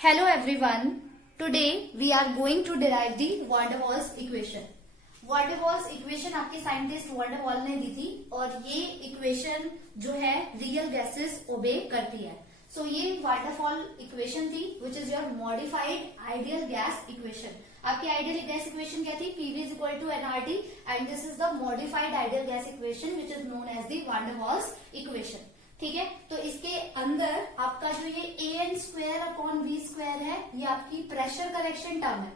Hello everyone. Today we are going to derive the van der Waals equation. van der Waals equation आपके scientist van der Waals ने दी थी और ये equation जो है real gases ओबे करती है. सो ये van der Waals इक्वेशन थी which is your modified ideal gas equation. आपकी आइडियल गैस इक्वेशन क्या थी? PV is equal to nRT and this is the modified ideal gas equation which is known as the van der Waals equation. ठीक है, तो इसके अंदर आपका जो ये an square upon v square है ये आपकी प्रेशर करेक्शन टर्म है.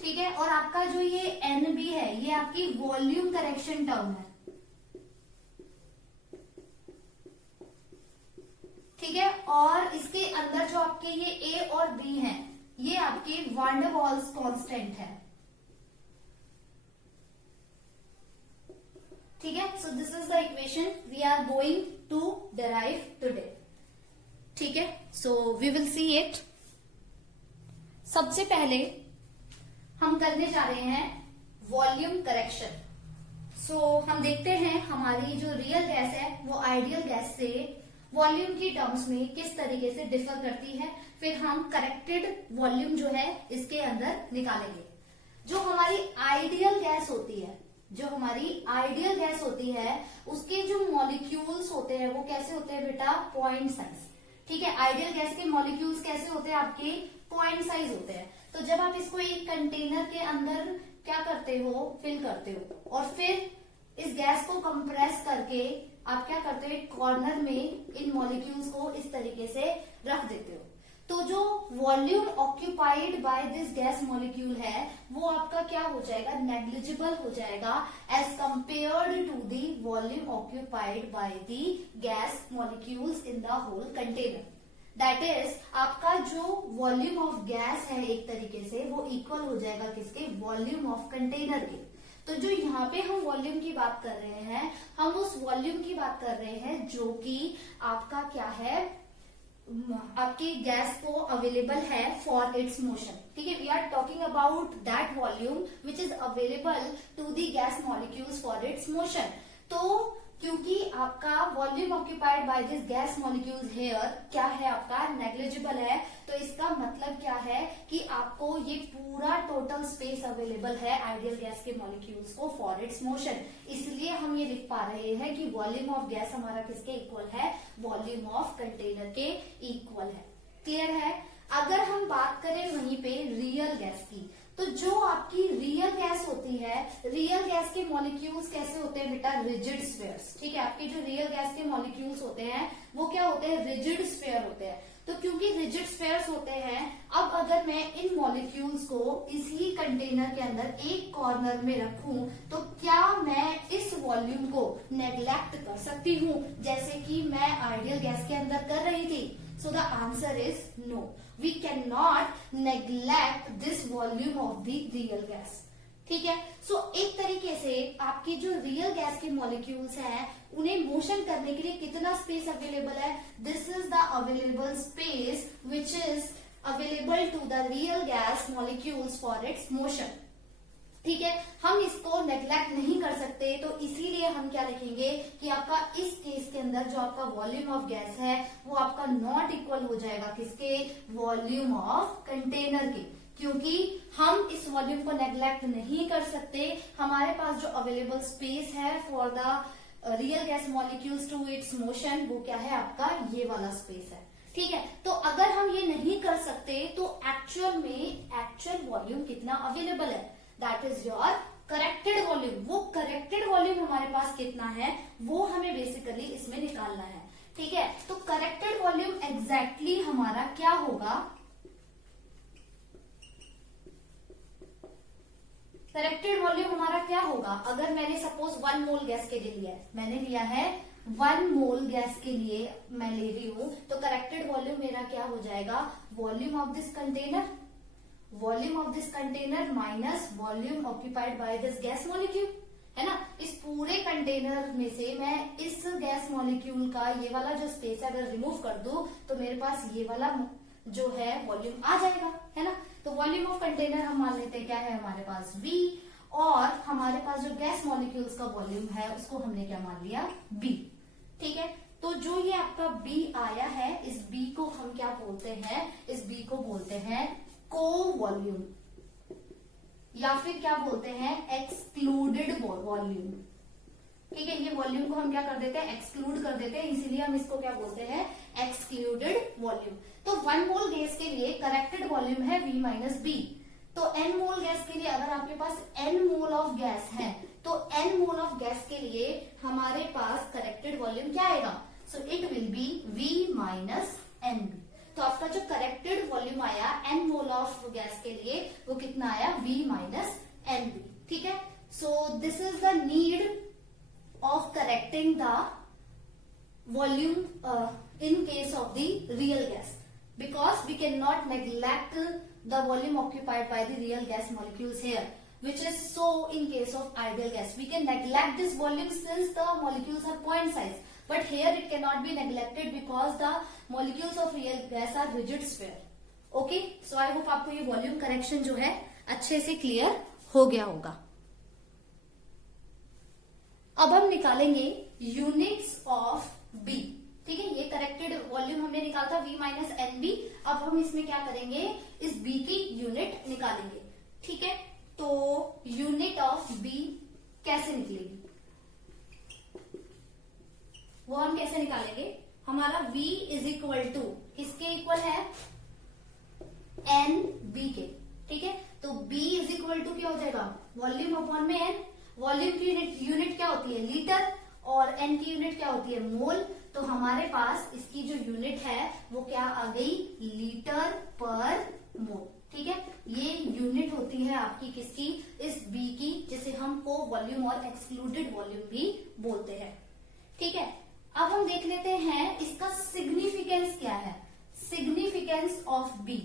ठीक है, और आपका जो ये nb है ये आपकी वॉल्यूम करेक्शन टर्म है. ठीक है, और इसके अंदर जो आपके ये a और b हैं ये आपके van der Waals कांस्टेंट है. ठीक है, so this is the equation we are going to derive today. ठीक है, so we will see it. सबसे पहले हम करने जा रहे हैं वॉल्यूम करेक्शन. सो हम देखते हैं हमारी जो रियल गैस है वो आइडियल गैस से वॉल्यूम की टर्म्स में किस तरीके से डिफर करती है. फिर हम करेक्टेड वॉल्यूम जो है इसके अंदर निकालेंगे. जो हमारी आइडियल गैस होती है उसके जो मॉलिक्यूल्स होते हैं वो कैसे होते हैं बेटा? Point size. ठीक है, आइडियल गैस के मॉलिक्यूल्स कैसे होते हैं? आपके पॉइंट साइज होते हैं. तो जब आप इसको एक कंटेनर के अंदर क्या करते हो? फिल करते हो और फिर इस गैस को कंप्रेस करके आप क्या करते हो? एक कॉर्नर में इन मॉलिक्यूल्स को इस तरीके से रख देते हो. तो जो volume occupied by this gas molecule है वो आपका क्या हो जाएगा? नेग्लिजिबल हो जाएगा as compared to the volume occupied by the gas molecules in the whole container. That is आपका जो वॉल्यूम ऑफ गैस है एक तरीके से वो इक्वल हो जाएगा किसके? वॉल्यूम ऑफ कंटेनर के. तो जो यहाँ पे हम वॉल्यूम की बात कर रहे हैं हम उस वॉल्यूम की बात कर रहे हैं जो कि आपका क्या है? आपकी गैस को अवेलेबल है फॉर इट्स मोशन. ठीक है, we are talking about that volume which is available to the gas molecules for its motion. तो क्योंकि आपका volume occupied by this gas molecules here क्या है? आपका नेग्लिजिबल है. तो इसका मतलब क्या है कि आपको ये पूरा टोटल स्पेस अवेलेबल है आइडियल गैस के मॉलिक्यूल्स को फॉर इट्स मोशन. इसलिए हम ये लिख पा रहे हैं कि वॉल्यूम ऑफ गैस हमारा किसके इक्वल है? वॉल्यूम ऑफ कंटेनर के इक्वल है. क्लियर है? अगर हम बात करें वहीं पे रियल गैस की, तो जो आपकी रियल गैस होती है, रियल गैस के मॉलिक्यूल्स कैसे होते हैं बेटा? Rigid spheres. ठीक है, आपके जो रियल गैस के मॉलिक्यूल्स होते हैं वो क्या होते हैं? रिजिड स्फीयर होते हैं. तो क्योंकि रिजिड स्फीयर्स होते हैं, अब अगर मैं इन मॉलिक्यूल्स को इसी कंटेनर के अंदर एक कॉर्नर में रखूं तो क्या मैं इस वॉल्यूम को नेग्लेक्ट कर सकती हूँ जैसे कि मैं आइडियल गैस के अंदर कर रही थी? So the answer is no. We cannot neglect this volume of the real gas. ठीक है, सो एक तरीके से आपकी जो रियल गैस के मॉलिक्यूल्स हैं उन्हें मोशन करने के लिए कितना स्पेस अवेलेबल है? This is the available space which is available to the real gas molecules for its motion. ठीक है, हम इसको नेग्लेक्ट नहीं कर सकते तो इसीलिए हम क्या लिखेंगे कि आपका इस केस के अंदर जो आपका वॉल्यूम ऑफ गैस है वो आपका नॉट इक्वल हो जाएगा किसके? वॉल्यूम ऑफ कंटेनर के. क्योंकि हम इस वॉल्यूम को नेग्लेक्ट नहीं कर सकते. हमारे पास जो अवेलेबल स्पेस है for the real gas molecules to its motion वो क्या है? आपका ये वाला स्पेस है. ठीक है, तो अगर हम ये नहीं कर सकते तो एक्चुअल वॉल्यूम कितना अवेलेबल है? That is your corrected volume. वो करेक्टेड वॉल्यूम हमारे पास कितना है वो हमें बेसिकली इसमें निकालना है. ठीक है, तो करेक्टेड वॉल्यूम एग्जैक्टली हमारा क्या होगा? करेक्टेड वॉल्यूम हमारा क्या होगा? अगर मैंने सपोज 1 मोल गैस के लिए लिया है, मैंने लिया है 1 मोल गैस के लिए मैं ले रही हूं तो करेक्टेड वॉल्यूम मेरा क्या हो जाएगा? Volume of this container minus volume occupied by this gas molecule. है ना? इस पूरे कंटेनर में से मैं इस गैस मॉलिक्यूल का ये वाला जो स्पेस है अगर रिमूव कर दूं तो मेरे पास ये वाला जो है वॉल्यूम आ जाएगा. है ना? तो वॉल्यूम ऑफ कंटेनर हम मान लेते हैं क्या है हमारे पास? V. और हमारे पास जो गैस मॉलिक्यूल्स का वॉल्यूम है उसको हमने क्या मान लिया? B. ठीक है, तो जो ये आपका बी आया है, इस बी को हम क्या बोलते हैं, इस बी को बोलते हैं को वॉल्यूम, या फिर क्या बोलते हैं, एक्सक्लूडेड वॉल्यूम। ठीक है, ये वॉल्यूम को हम क्या कर देते हैं, एक्सक्लूड कर देते हैं, इसीलिए हम इसको क्या बोलते हैं, एक्सक्लूडेड वॉल्यूम। तो 1 मोल गैस के लिए करेक्टेड वॉल्यूम है V माइनस बी। तो n मोल गैस के लिए अगर आपके पास n मोल ऑफ गैस है, तो n मोल ऑफ गैस के लिए हमारे पास करेक्टेड वॉल्यूम क्या आएगा, so it will be V minus n b. तो आपका जो करेक्टेड वॉल्यूम आया n मोल ऑफ गैस के लिए वो कितना आया, V माइनस एन बी। ठीक है, so this is the need of correcting the volume in case of the real gas, because we cannot neglect the volume occupied by the real gas molecules here, which is so in case of ideal gas. We can neglect this volume since the molecules are point size, but here it cannot be neglected because the molecules of real gas are rigid sphere. Okay, so I hope आपको ये volume correction जो है अच्छे से clear हो गया होगा। अब हम निकालेंगे यूनिट्स ऑफ बी। ठीक है, ये करेक्टेड वॉल्यूम हमने निकाला था V माइनस एन बी। अब हम इसमें क्या करेंगे, इस B की यूनिट निकालेंगे। ठीक है, तो यूनिट ऑफ B कैसे निकलेगी, वो हम कैसे निकालेंगे, हमारा V इज इक्वल टू किसके इक्वल है, एन बी के। ठीक है, तो B इज इक्वल टू क्या हो जाएगा, वॉल्यूम अपॉन में एन। वॉल्यूम की यूनिट क्या होती है, लीटर, और एन की यूनिट क्या होती है, मोल। तो हमारे पास इसकी जो यूनिट है वो क्या आ गई, लीटर पर मोल। ठीक है, ये यूनिट होती है आपकी किसकी, इस बी की, जिसे हम को वॉल्यूम और एक्सक्लूडेड वॉल्यूम भी बोलते हैं। ठीक है, अब हम देख लेते हैं इसका सिग्निफिकेंस क्या है, significance of b.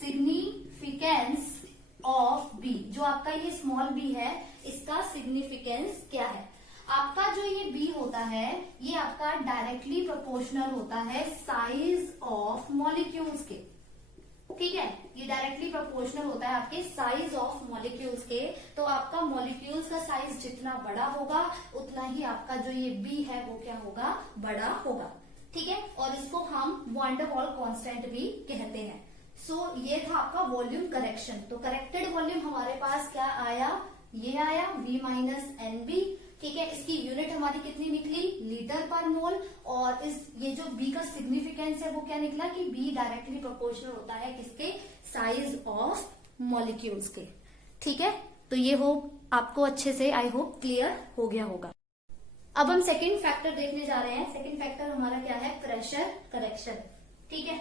Significance of b, जो आपका ये स्मॉल बी है, इसका सिग्निफिकेंस क्या है। आपका जो ये बी होता है, ये आपका डायरेक्टली प्रोपोर्शनल होता है साइज ऑफ मॉलिक्यूल्स के। ठीक है, ये डायरेक्टली प्रोपोर्शनल होता है आपके साइज ऑफ मॉलिक्यूल्स के। तो आपका मॉलिक्यूल्स का साइज जितना बड़ा होगा, उतना ही आपका जो ये बी है वो क्या होगा, बड़ा होगा। ठीक है, और इसको हम वैन डर वाल्स कांस्टेंट भी कहते हैं। सो ये था आपका वॉल्यूम करेक्शन। तो करेक्टेड वॉल्यूम हमारे पास क्या आया, ये आया V माइनस एन बी। ठीक है, इसकी यूनिट हमारी कितनी निकली, लीटर पर मोल। और इस ये जो B का सिग्निफिकेंस है वो क्या निकला कि B डायरेक्टली प्रोपोर्शनल होता है किसके, साइज ऑफ मॉलिक्यूल्स के। ठीक है, तो ये आपको अच्छे से आई होप क्लियर हो गया होगा। अब हम सेकेंड फैक्टर देखने जा रहे हैं। सेकेंड फैक्टर हमारा क्या है, प्रेशर करेक्शन। ठीक है,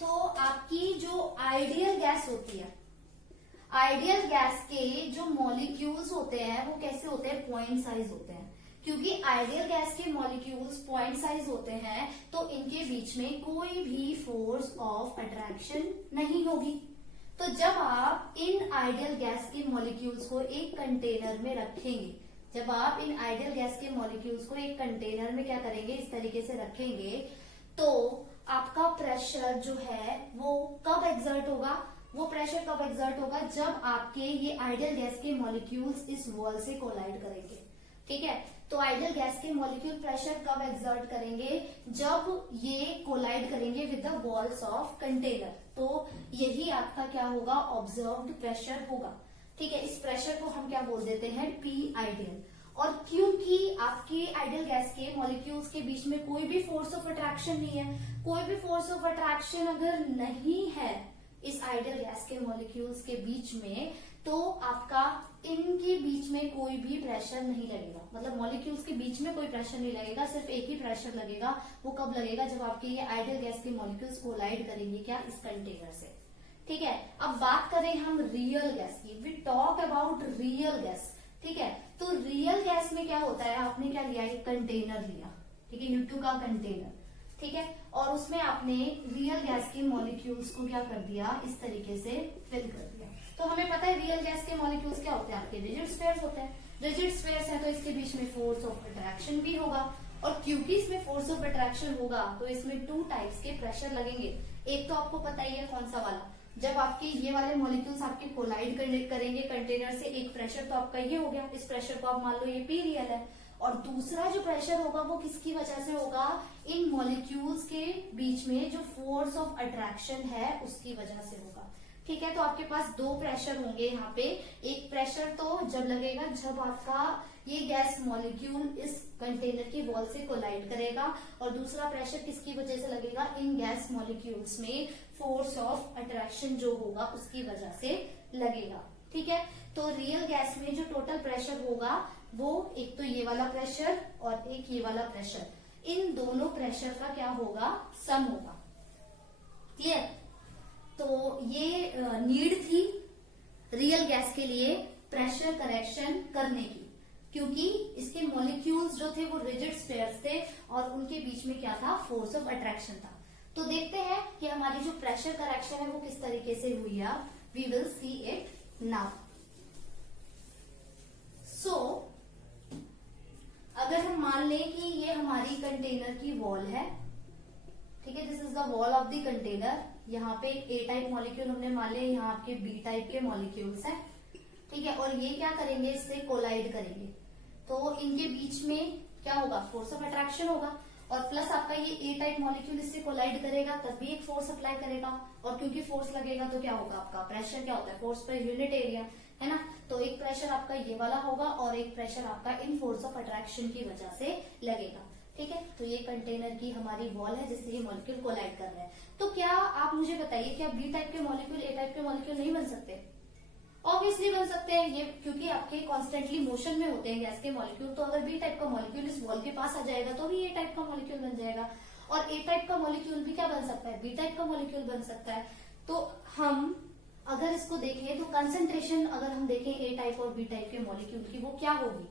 तो आपकी जो आइडियल गैस होती है, आइडियल गैस के जो मॉलिक्यूल्स होते हैं वो कैसे होते हैं, पॉइंट साइज होते हैं। क्योंकि आइडियल गैस के मॉलिक्यूल्स पॉइंट साइज होते हैं, तो इनके बीच में कोई भी फोर्स ऑफ अट्रैक्शन नहीं होगी। तो जब आप इन आइडियल गैस के मॉलिक्यूल्स को एक कंटेनर में रखेंगे, जब आप इन आइडियल गैस के मॉलिक्यूल्स को एक कंटेनर में क्या करेंगे, इस तरीके से रखेंगे, तो आपका प्रेशर जो है वो कब एक्सर्ट होगा, वो प्रेशर कब एक्सर्ट होगा, जब आपके ये आइडियल गैस के मॉलिक्यूल्स इस वॉल से कोलाइड करेंगे। ठीक है, तो आइडियल गैस के मॉलिक्यूल प्रेशर कब एक्सर्ट करेंगे, जब ये कोलाइड करेंगे with the walls of container. तो यही आपका क्या होगा, ऑब्जर्व्ड प्रेशर होगा। ठीक है, इस प्रेशर को हम क्या बोल देते हैं, पी आइडियल। और क्योंकि आपके आइडियल गैस के मॉलिक्यूल्स के बीच में कोई भी फोर्स ऑफ अट्रैक्शन नहीं है, कोई भी फोर्स ऑफ अट्रैक्शन अगर नहीं है इस आइडियल गैस के मॉलिक्यूल्स के बीच में, तो आपका इनके बीच में कोई भी प्रेशर नहीं लगेगा। मतलब मॉलिक्यूल्स के बीच में कोई प्रेशर नहीं लगेगा, सिर्फ एक ही प्रेशर लगेगा। वो कब लगेगा, जब आपके ये आइडियल गैस के मॉलिक्यूल्स कोलाइड करेंगे क्या, इस कंटेनर से। ठीक है, अब बात करें हम रियल गैस की, we talk about real gas. ठीक है, तो रियल गैस में क्या होता है, आपने क्या लिया, एक कंटेनर लिया। ठीक है, U2 का कंटेनर। ठीक है, और उसमें आपने रियल गैस के मॉलिक्यूल्स को क्या कर दिया, इस तरीके से फिल कर दिया। तो हमें पता है रियल गैस के मॉलिक्यूल्स क्या होते हैं, आपके रिजिड स्फीयर्स होते हैं। रिजिड स्फीयर्स है तो इसके बीच में फोर्स ऑफ अट्रैक्शन भी होगा, और क्योंकि इसमें फोर्स ऑफ अट्रैक्शन होगा तो इसमें 2 टाइप्स के प्रेशर लगेंगे। एक तो आपको पता ही है कौन सा वाला, जब आपके ये वाले मॉलिक्यूल्स आपके कोलाइड करेंगे कंटेनर से, एक प्रेशर तो आपका ये हो गया, इस प्रेशर को आप मान लो ये पी रियल है। और दूसरा जो प्रेशर होगा वो किसकी वजह से होगा, इन मॉलिक्यूल्स के बीच में जो फोर्स ऑफ अट्रैक्शन है उसकी वजह से होगा। ठीक है, तो आपके पास दो प्रेशर होंगे यहाँ पे। एक प्रेशर तो जब लगेगा जब आपका ये गैस मॉलिक्यूल इस कंटेनर की वॉल से कोलाइड करेगा, और दूसरा प्रेशर किसकी वजह से लगेगा, इन गैस मॉलिक्यूल्स में फोर्स ऑफ अट्रैक्शन जो होगा उसकी वजह से लगेगा। ठीक है, तो रियल गैस में जो टोटल प्रेशर होगा वो एक तो ये वाला प्रेशर और एक ये वाला प्रेशर, इन दोनों प्रेशर का क्या होगा, सम होगा। क्लियर? तो ये नीड थी रियल गैस के लिए प्रेशर करेक्शन करने की, क्योंकि इसके मॉलिक्यूल्स जो थे वो रिजिड स्फीयर्स थे और उनके बीच में क्या था, फोर्स ऑफ अट्रैक्शन था। तो देखते हैं कि हमारी जो प्रेशर करेक्शन है वो किस तरीके से हुई है। We will see it now. So अगर हम मान लें कि ये हमारी कंटेनर की वॉल है, ठीक है, this is the wall of the container. यहाँ पे ए टाइप मॉलिक्यूल हमने मान लिया, यहाँ आपके बी टाइप के मॉलिक्यूल्स हैं। ठीक है, और ये क्या करेंगे, इससे कोलाइड करेंगे, तो इनके बीच में क्या होगा, फोर्स ऑफ अट्रैक्शन होगा, और प्लस आपका ये ए टाइप मॉलिक्यूल इससे कोलाइड करेगा तब भी एक फोर्स अप्लाई करेगा, और क्योंकि फोर्स लगेगा तो क्या होगा, आपका प्रेशर क्या होता है, फोर्स पर यूनिट एरिया, है ना। तो एक प्रेशर आपका ये वाला होगा और एक प्रेशर आपका इन फोर्स ऑफ अट्रैक्शन की वजह से लगेगा। ठीक है, तो ये कंटेनर की हमारी वॉल है जिससे ये मॉलिक्यूल कोलाइड कर रहे हैं। तो क्या आप मुझे बताइए, क्या बी टाइप के मॉलिक्यूल ए टाइप के मॉलिक्यूल नहीं बन सकते? ऑब्वियसली बन सकते हैं, ये क्योंकि आपके कॉन्स्टेंटली मोशन में होते हैं गैस के मॉलिक्यूल। तो अगर बी टाइप का मॉलिक्यूल इस वॉल के पास आ जाएगा तो भी ए टाइप का मॉलिक्यूल बन जाएगा, और ए टाइप का मॉलिक्यूल भी क्या बन सकता है, बी टाइप का मॉलिक्यूल बन सकता है। तो हम अगर इसको देखें तो कंसंट्रेशन अगर हम देखें ए टाइप और बी टाइप के मॉलिक्यूल की, वो क्या होगी,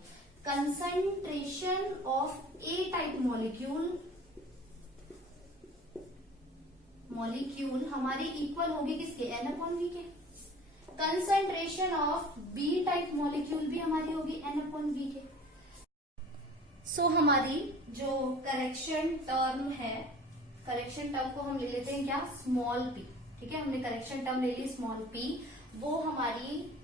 concentration of A type molecule हमारी इक्वल होगी किसके, N/V के। Concentration of B type molecule भी हमारी होगी N/V के। सो हमारी जो करेक्शन टर्म है, करेक्शन टर्म को हम ले लेते हैं क्या, स्मॉल p। ठीक है, हमने करेक्शन टर्म ले ली स्मॉल p, वो हमारी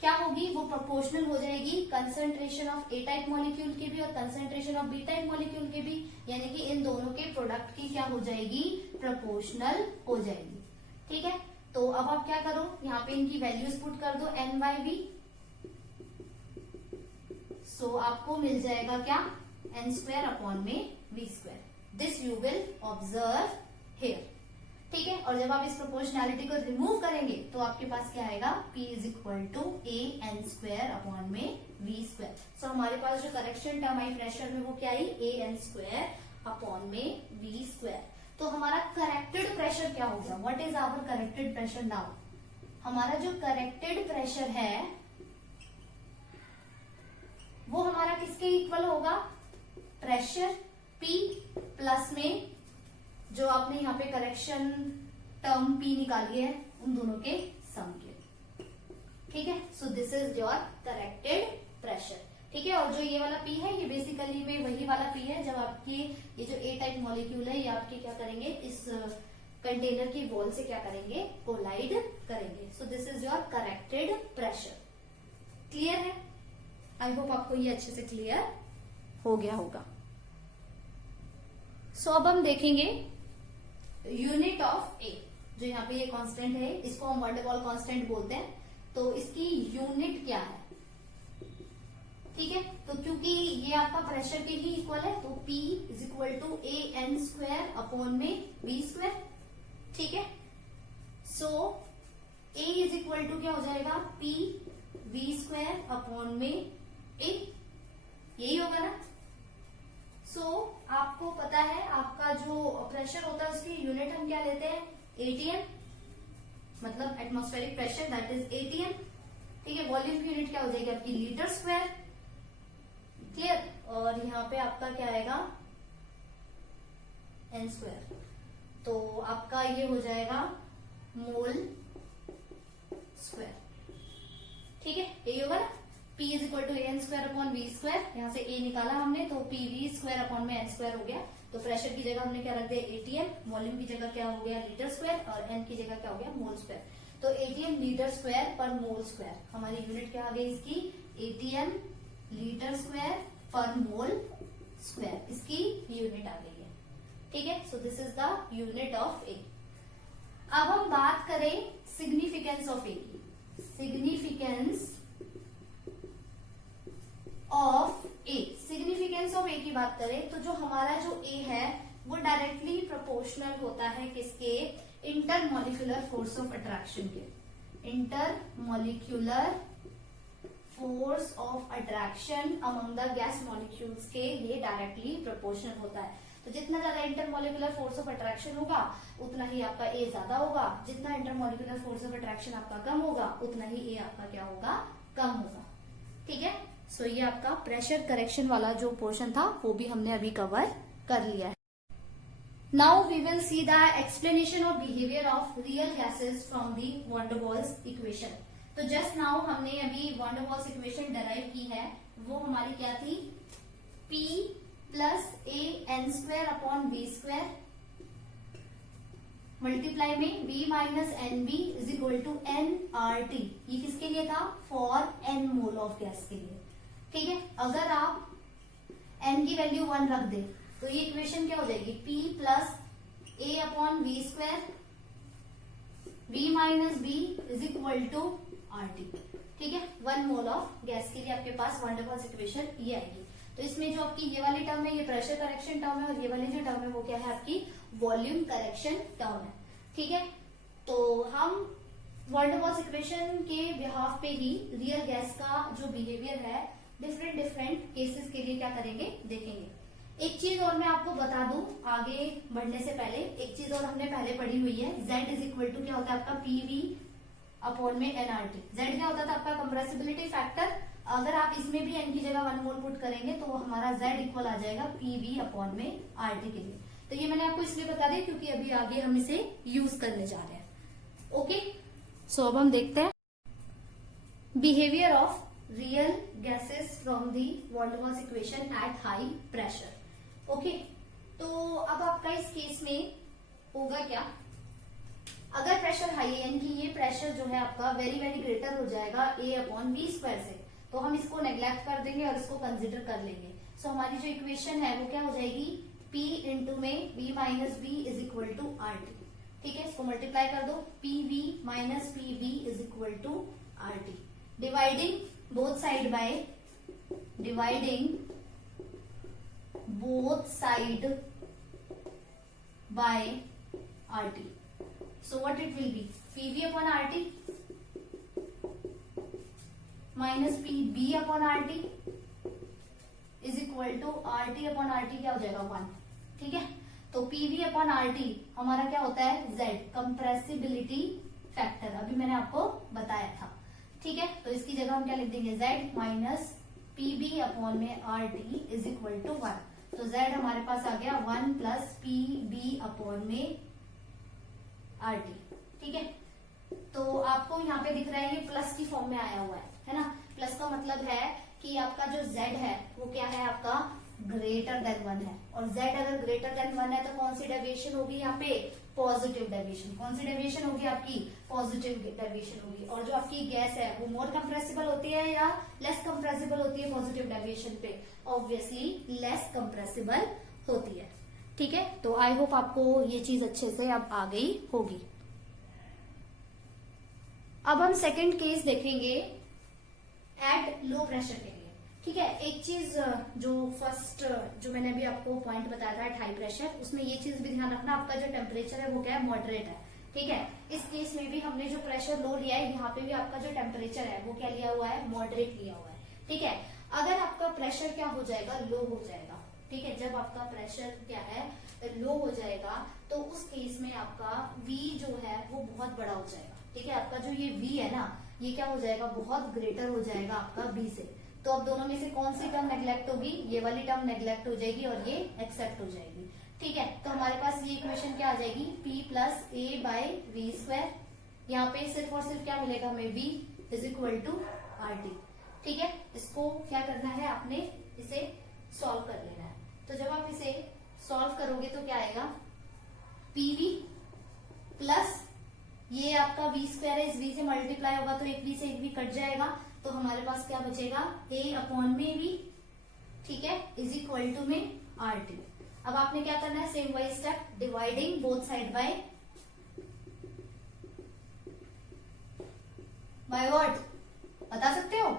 क्या होगी, वो प्रोपोर्शनल हो जाएगी concentration of A type molecule की भी और concentration of B type molecule की भी, यानी कि इन दोनों के प्रोडक्ट की क्या हो जाएगी, प्रोपोर्शनल हो जाएगी। ठीक है, तो अब आप क्या करो, यहाँ पे इनकी वैल्यूज पुट कर दो N/V। सो आपको मिल जाएगा क्या, N²/V²। This you will observe here. ठीक है, और जब आप इस प्रोपोर्शनैलिटी को रिमूव करेंगे तो आपके पास क्या आएगा, P = AN²/V²। सो हमारे पास जो करेक्शन टर्म आई प्रेशर में वो क्या आई, AN²/V²। तो हमारा करेक्टेड प्रेशर क्या हो गया, what is our corrected pressure now. हमारा जो करेक्टेड प्रेशर है वो हमारा किसके इक्वल होगा, प्रेशर P प्लस में जो आपने यहाँ पे करेक्शन टर्म P निकाली है उन दोनों के सम के। ठीक है, so this is your corrected pressure. ठीक है, और जो ये वाला P है ये बेसिकली में वही वाला P है जब आपके ये जो ए टाइप मॉलिक्यूल है ये आपके क्या करेंगे, इस कंटेनर की वॉल से क्या करेंगे, कोलाइड करेंगे। So this is your corrected pressure. Clear है? आई होप आपको ये अच्छे से क्लियर हो गया होगा। सो अब हम देखेंगे यूनिट ऑफ ए, जो यहाँ पे ये कांस्टेंट है, इसको हम वन वॉल कांस्टेंट बोलते हैं। तो इसकी यूनिट क्या है, ठीक है, तो क्योंकि ये आपका प्रेशर के ही इक्वल है तो P = AN²/V²। ठीक है, सो A = क्या हो जाएगा, PV²/A, यही होगा ना। सो आपको पता है आपका जो प्रेशर होता है उसकी यूनिट हम क्या लेते हैं, ATM, मतलब atmospheric pressure, that is ATM। ठीक है, वॉल्यूम की यूनिट क्या हो जाएगी आपकी, लीटर स्क्वायर। क्लियर, और यहाँ पे आपका क्या आएगा, N²। तो आपका ये हो जाएगा मोल स्क्वायर। ठीक है, यही होगा ना, P = AN²/V²। यहाँ से A निकाला हमने तो PV²/N² हो गया। तो प्रेशर की जगह हमने क्या रख दिया, ATM, वॉल्यूम की जगह क्या हो गया, लीटर स्क्वायर, और N की जगह क्या हो गया, मोल स्क्वायर। तो ATM लीटर स्क्वायर पर मोल स्क्वायर, हमारी यूनिट क्या आ गई इसकी, ATM लीटर स्क्वायर पर मोल स्क्वायर, इसकी यूनिट आ गई है। ठीक है, so this is the unit of a. अब हम बात करें सिग्निफिकेंस ऑफ ए की। Significance of a, significance of a की बात करें तो जो हमारा जो ए है वो डायरेक्टली प्रोपोर्शनल होता है किसके, इंटरमॉलिक्यूलर फोर्स ऑफ अट्रैक्शन के। Intermolecular force of attraction among the gas molecules के ये डायरेक्टली प्रोपोर्शनल होता है। तो जितना ज्यादा इंटरमॉलिक्यूलर फोर्स ऑफ अट्रैक्शन होगा उतना ही आपका ए ज्यादा होगा, जितना इंटरमॉलिक्यूलर फोर्स ऑफ अट्रैक्शन आपका कम होगा उतना ही ए आपका क्या होगा, कम होगा। ठीक है, सो ये आपका प्रेशर करेक्शन वाला जो पोर्शन था वो भी हमने अभी कवर कर लिया है। Now we will see the explanation of behaviour of real gases from the van der Waals equation. तो जस्ट नाउ हमने अभी von der Waals equation derive की है, वो हमारी क्या थी, P plus a n square upon b square multiply में v minus n b is equal to n R T. ये किसके लिए था, for n mole of gas के लिए। ठीक है, अगर आप n की वैल्यू 1 रख दे तो ये इक्वेशन क्या हो जाएगी, p plus a upon b square v minus b is equal to R T. ठीक है, 1 मोल ऑफ गैस के लिए आपके पास वॉन डर वाल्स इक्वेशन ये आएगी। तो इसमें जो आपकी ये वाली टर्म है ये प्रेशर करेक्शन टर्म है, और ये वाली जो टर्म है वो क्या है, आपकी वॉल्यूम करेक्शन टर्म है। ठीक है, तो हम वॉन डर वाल्स इक्वेशन के बिहाफ पे ही रियल गैस का जो बिहेवियर है डिफरेंट केसेस के लिए क्या करेंगे, देखेंगे। एक चीज और मैं आपको बता दूं आगे बढ़ने से पहले, एक चीज और हमने पहले पढ़ी हुई है, Z इज इक्वल टू क्या होता है आपका PV अपॉन में NRT। Z क्या होता था आपका कंप्रेसिबिलिटी फैक्टर, अगर आप इसमें भी n की जगह 1 मोल पुट करेंगे तो हमारा Z इक्वल आ जाएगा PV अपॉन में RT के लिए। तो ये मैंने आपको इसलिए बता दिया क्योंकि अभी आगे हम इसे यूज करने जा रहे हैं। ओके, सो अब हम देखते हैं behaviour of real gases from the van der Waals equation at high pressure. Okay, तो अब आपका इस केस में होगा क्या, अगर प्रेशर हाई है यानी कि ये प्रेशर जो है आपका वेरी वेरी ग्रेटर हो जाएगा A अपॉन बी स्क्वायर से, तो हम इसको नेग्लेक्ट कर देंगे और इसको कंसिडर कर लेंगे। सो हमारी जो इक्वेशन है वो क्या हो जाएगी, P इंटू में V minus b is equal to R T. ठीक है, इसको मल्टीप्लाई कर दो, PV minus PV is equal to R T, dividing both side by, dividing both side by R T. So what it will be, PV upon RT minus PB upon RT is equal to RT upon RT क्या हो जाएगा 1। ठीक है, तो PV upon RT हमारा क्या होता है, Z कंप्रेसिबिलिटी फैक्टर, अभी मैंने आपको बताया था। ठीक है, तो इसकी जगह हम क्या लिख देंगे, Z माइनस PB अपॉन में RT इज इक्वल टू 1। तो Z हमारे पास आ गया 1 प्लस PB अपॉन में RT। ठीक है, तो आपको यहाँ पे दिख रहा है ये प्लस की फॉर्म में आया हुआ है ना। प्लस का मतलब है कि आपका जो Z है वो क्या है, आपका ग्रेटर देन 1 है, और Z अगर ग्रेटर देन 1 है तो कौन सी डेविएशन होगी यहाँ पे, पॉजिटिव डेविएशन। कौन सी डेविएशन होगी आपकी, पॉजिटिव डेविएशन होगी। और जो आपकी गैस है वो मोर कंप्रेसिबल होती है या लेस कंप्रेसिबल होती है पॉजिटिव डेविएशन पे, ऑब्वियसली लेस कंप्रेसिबल होती है। ठीक है, तो आई होप आपको ये चीज अच्छे से अब आ गई होगी। अब हम सेकंड केस देखेंगे एट लो प्रेशर के लिए। ठीक है, एक चीज जो फर्स्ट जो मैंने अभी आपको पॉइंट बताया था एट हाई प्रेशर, उसमें ये चीज भी ध्यान रखना, आपका जो टेम्परेचर है वो क्या है, मॉडरेट है। ठीक है, इस केस में भी हमने जो प्रेशर लो लिया है, यहाँ पे भी आपका जो टेम्परेचर है वो क्या लिया हुआ है, मॉडरेट लिया हुआ है। ठीक है, अगर आपका प्रेशर क्या हो जाएगा, लो हो जाएगा। ठीक है, जब आपका प्रेशर क्या है, लो हो जाएगा तो उस केस में आपका V जो है वो बहुत बड़ा हो जाएगा। ठीक है, आपका जो ये V है ना, ये क्या हो जाएगा, बहुत ग्रेटर हो जाएगा आपका B से। तो अब दोनों में से कौन सी टर्म नेग्लेक्ट होगी, ये वाली टर्म नेग्लेक्ट हो जाएगी और ये एक्सेप्ट हो जाएगी। ठीक है, तो हमारे पास ये इक्वेशन क्या आ जाएगी, P plus A by V square. यहाँ पे सिर्फ और सिर्फ क्या मिलेगा हमें, V is equal to RT। ठीक है, इसको क्या करना है, आपने इसे सॉल्व कर लेना है। तो जब आप इसे सॉल्व करोगे तो क्या आएगा, PV प्लस ये आपका V स्क्वायर है, इस V से मल्टीप्लाई होगा तो एक V से एक V कट जाएगा, तो हमारे पास क्या बचेगा, A अपॉन में V ठीक है, इज इक्वल टू में RT। अब आपने क्या करना है, सेम वही step, dividing both side by what, बता सकते हो?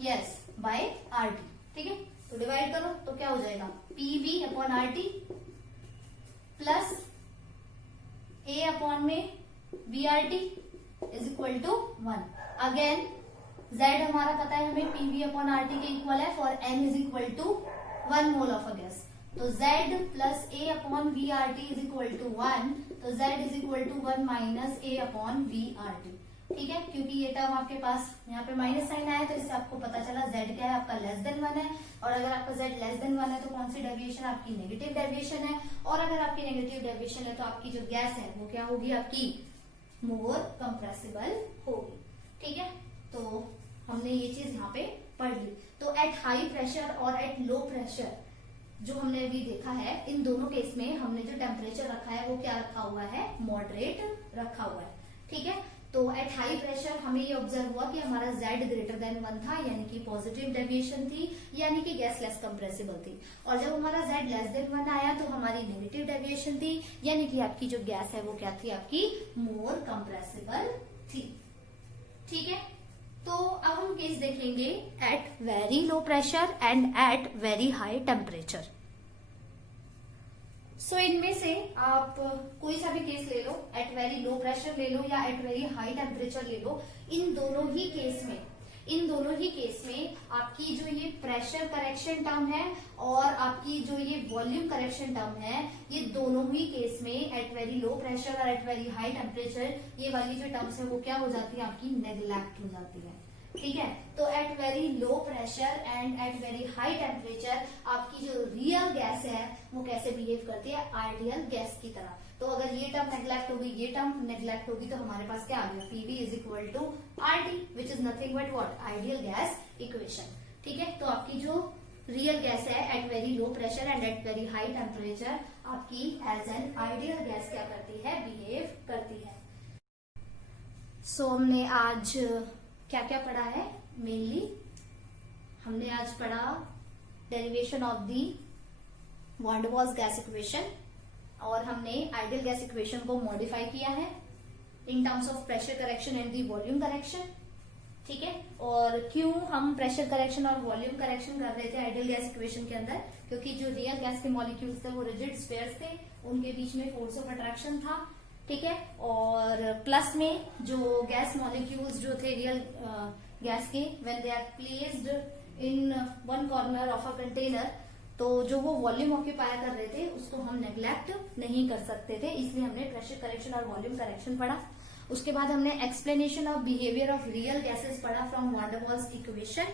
Yes, by RT। ठीक है, तो डिवाइड करो तो क्या हो जाएगा, PV upon RT plus A upon में VRT is equal to 1। Again Z हमारा पता है हमें PV अपॉन RT के इक्वल है for N is equal to 1 mole of a gas. तो Z plus A upon VRT is equal to 1, तो Z is equal to 1 minus A upon VRT। ठीक है, क्योंकि ये टर्म आपके पास यहाँ पे माइनस साइन आया तो इससे आपको पता चला Z क्या है आपका लेस देन 1 है, और अगर आपका Z लेस देन 1 है तो कौन सी डेविएशन आपकी नेगेटिव डेविएशन है, और अगर आपकी नेगेटिव डेविएशन है तो आपकी जो गैस है वो क्या होगी, आपकी मोर कंप्रेसिबल होगी। ठीक है, तो हमने ये चीज यहाँ पे पढ़ ली। तो एट हाई प्रेशर और एट लो प्रेशर जो हमने अभी देखा है, इन दोनों केस में हमने जो टेम्परेचर रखा है वो क्या रखा हुआ है, मॉडरेट रखा हुआ है। ठीक है, तो एट हाई प्रेशर हमें ये ऑब्जर्व हुआ कि हमारा Z ग्रेटर देन 1 था, यानी कि पॉजिटिव डेविएशन थी, यानी कि गैस लेस कंप्रेसिबल थी। और जब हमारा Z लेस देन 1 आया तो हमारी नेगेटिव डेविएशन थी, यानी कि आपकी जो गैस है वो क्या थी, आपकी मोर कंप्रेसिबल थी। ठीक है, तो अब हम केस देखेंगे at very low pressure and at very high temperature. So इनमें से आप कोई सा भी केस ले लो, एट वेरी लो प्रेशर ले लो या एट वेरी हाई टेम्परेचर ले लो, इन दोनों ही केस में आपकी जो ये प्रेशर करेक्शन टर्म है और आपकी जो ये वॉल्यूम करेक्शन टर्म है, ये दोनों ही केस में एट वेरी लो प्रेशर और एट वेरी हाई टेम्परेचर ये वाली जो टर्म्स है वो क्या हो जाती है, आपकी नेग्लेक्ट हो जाती है। ठीक है, तो at very low pressure and at very high temperature आपकी जो रियल गैस है वो कैसे बिहेव करती है, आइडियल गैस की तरह। तो अगर ये टर्म नेग्लेक्ट होगी, ये टर्म नेग्लेक्ट होगी, तो हमारे पास क्या आ गया, PV is equal to RT which is nothing but what, ideal gas equation. ठीक है, तो आपकी जो रियल गैस है at very low pressure and at very high temperature आपकी एज एन आइडियल गैस क्या करती है, बिहेव करती है। सो हमने आज क्या क्या पढ़ा है, मेनली हमने आज पढ़ा derivation of the van der Waals gas equation, और हमने आइडियल गैस इक्वेशन को मॉडिफाई किया है in terms of pressure correction and the volume correction. ठीक है, और क्यों हम प्रेशर करेक्शन और वॉल्यूम करेक्शन कर रहे थे आइडियल गैस इक्वेशन के अंदर, क्योंकि जो रियल गैस के मॉलिक्यूल्स थे वो रिजिड स्फीयर्स थे, उनके बीच में फोर्स ऑफ अट्रैक्शन था। ठीक है, और प्लस में जो गैस मॉलिक्यूल्स जो थे रियल गैस के, when they are placed in one corner of a container, तो जो वो वॉल्यूम ऑक्यूपाई कर रहे थे उसको हम नेग्लेक्ट नहीं कर सकते थे, इसलिए हमने प्रेशर करेक्शन और वॉल्यूम करेक्शन पढ़ा। उसके बाद हमने explanation of behaviour of real gases पढ़ा from van der Waals equation.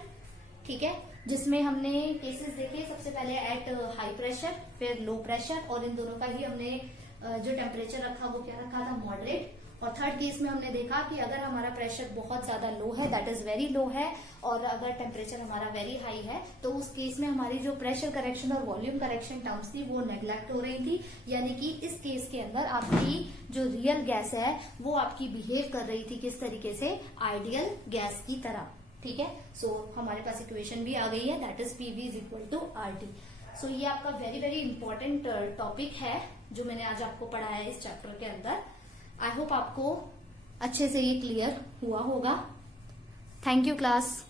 ठीक है, जिसमें हमने केसेस देखे, सबसे पहले एट हाई प्रेशर, फिर लो प्रेशर, और इन दोनों का ही हमने जो टेम्परेचर रखा वो क्या रखा था, मॉडरेट। और थर्ड केस में हमने देखा कि अगर हमारा प्रेशर बहुत ज्यादा लो है, दैट इज वेरी लो है, और अगर टेम्परेचर हमारा वेरी हाई है, तो उस केस में हमारी जो प्रेशर करेक्शन और वॉल्यूम करेक्शन टर्म्स थी वो नेग्लेक्ट हो रही थी, यानी कि इस केस के अंदर आपकी जो रियल गैस है वो आपकी बिहेव कर रही थी किस तरीके से, आइडियल गैस की तरह। ठीक है, सो हमारे पास इक्वेशन भी आ गई है, that is PV is equal to RT। So ये आपका वेरी वेरी इंपॉर्टेंट टॉपिक है जो मैंने आज आपको पढ़ाया है इस चैप्टर के अंदर। आई होप आपको अच्छे से ये क्लियर हुआ होगा। Thank you class.